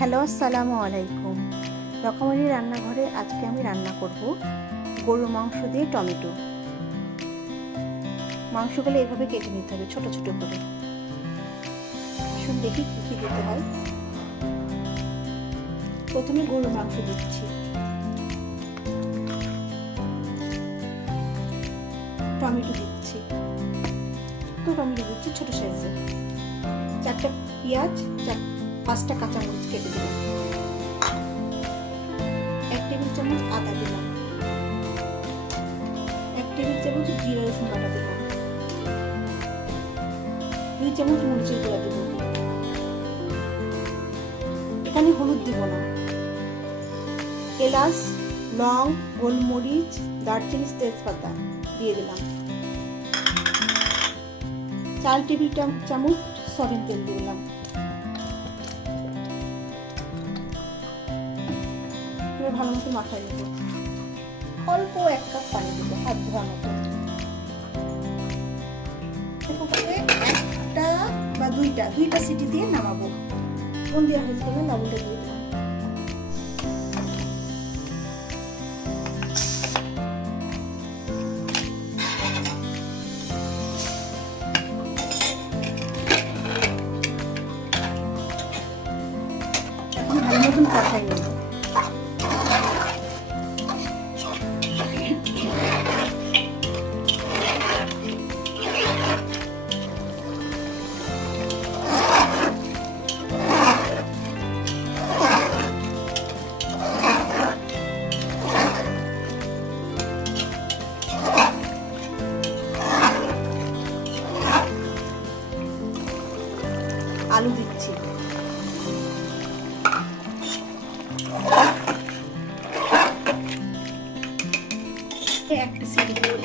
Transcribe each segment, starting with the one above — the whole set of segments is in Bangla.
হ্যালো, আসসালামু আলাইকুম। রকমারি রান্নাঘরে আজকে আমি রান্না করব গরুর মাংস দিয়ে টমেটো। মাংসগুলো এভাবে কেটে নিতে হবে ছোট ছোট করে। আসুন দেখি কী কী দিতে হয়। প্রথমে গরুর মাংস দিচ্ছি, টমেটো দিচ্ছি, টমেটো দিচ্ছি ছোট সাইজের, 4টা পেঁয়াজ, 5টা কাঁচামরিচ কেটে দিলাম, 1 টেবিল চামচ আদা দিলাম, 1 টেবিল চামচ জিরা রসুন বাটা দিলাম, 2 চামচ মরিচের গুঁড়া দিব। এখানে হলুদ দিব না। এলাচ, লং, গোলমরিচ, দারচিনি, তেজপাতা দিয়ে দিলাম। 4 টেবিল চামচ সয়াবিন তেল দিয়ে দিলাম। ভালো মতো মাখাই নেব। অল্প 1 কাপ পানি দেবো, হাত ধোয়ার মতো। একটা বা দুইটা সিটি দিয়ে নামাবো। কোন দেওয়া হয়েছে লবণটা দিয়ে দিলাম। এখন ভালো মতন কষাই নেব। আলু দিচ্ছি, একটা সিটি দিয়ে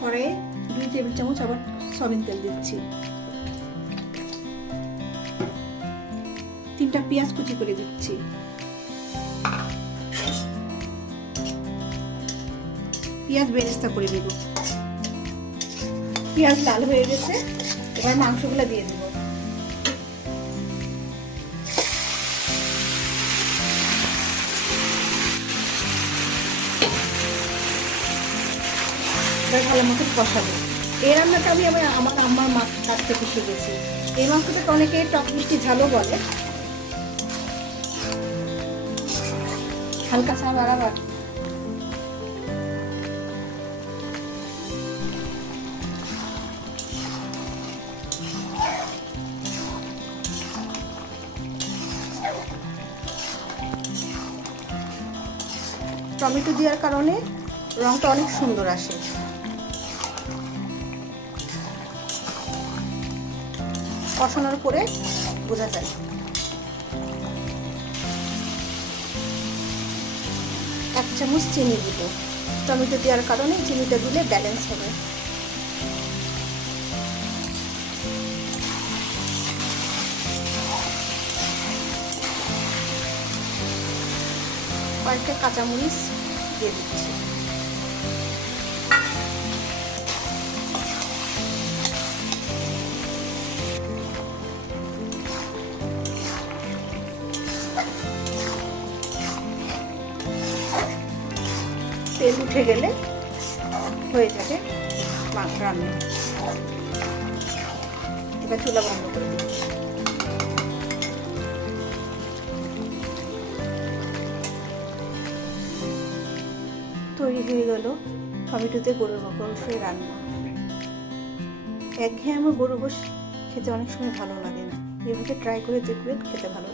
কড়াইয়ে 2 টেবিল চামচ আবার সয়াবিন তেল দিচ্ছি। 3টা পেঁয়াজ কুচি করে দিচ্ছি। পেঁয়াজ বেরেস্তা করে দেব। পেঁয়াজ লাল হয়ে গেছে, এবার মাংসগুলো দিয়ে দেব। ভালো মতো কষাবো। এই রান্নাটা আমি আমার আম্মার মাছ কাছ থেকে শিখেছি। এই মাংসটাকে অনেকে টক মিষ্টি ঝালও বলে। হালকা চা বাড়াবার টমেটো দেওয়ার কারণে রংটা অনেক সুন্দর আসে। কষানোর পরে বোঝা যায়। 1 চামচ চিনি দিব। টমেটো দেওয়ার কারণে চিনিটা দিলে ব্যালেন্স হবে। কয়েকটা কাঁচামরিচ দিয়ে দিচ্ছি। তেল উঠে গেলে হয়ে যাবে মাংস রান্না। এবার চুলা বন্ধ করে দিই। তৈরি হয়ে গেল টমেটোতে গরুর মাংসের রান্না। একঘেয়ে আমার গরুর গোশত খেতে অনেক সময় ভালো লাগে না, এভাবে ট্রাই করে দেখবেন, খেতে ভালো লাগে।